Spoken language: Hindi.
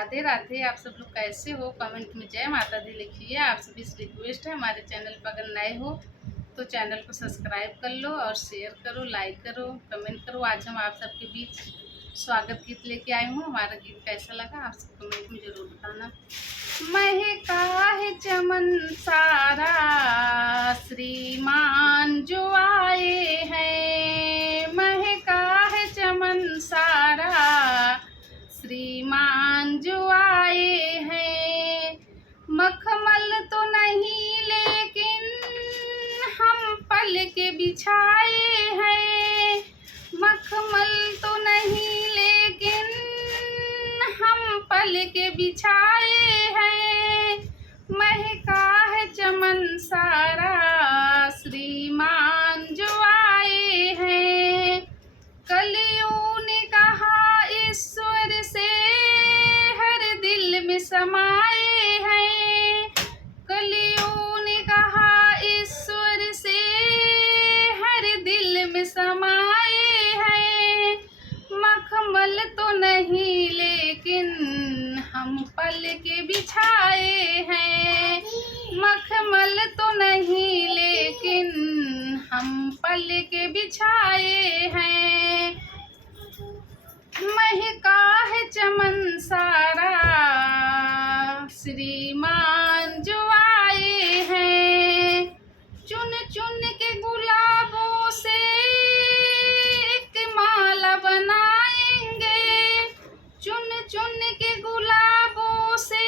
राधे राधे। आप सब लोग कैसे हो? कमेंट में जय माता दी लिखिए। आप सभी से रिक्वेस्ट है, हमारे चैनल पर अगर नए हो तो चैनल को सब्सक्राइब कर लो और शेयर करो, लाइक करो, कमेंट करो। आज हम आप सबके बीच स्वागत गीत लेके आए हूँ। हमारा गीत कैसा लगा आप सब कमेंट में ज़रूर बताना। महका है चमन सारा श्रीमान जो आए हैं, महका है चमन सारा श्रीमान जो आए हैं। मखमल तो नहीं लेकिन हम पल के बिछाए हैं, मखमल तो नहीं लेकिन हम पल के बिछाए हैं। महका है चमन सारा श्रीमान जो आए हैं। कलियों ने कहा ईश्वर से हर दिल में समाए हैं, कलियों ने कहा ईश्वर से हर दिल में समाए हैं। मखमल तो नहीं लेकिन हम पल के बिछाए हैं, मखमल तो नहीं लेकिन हम पल के बिछाए हैं। महका है चमन सारा श्रीमान जो आए हैं। चुन चुन के गुलाबों से एक माला बनाएंगे, चुन चुन के गुलाबों से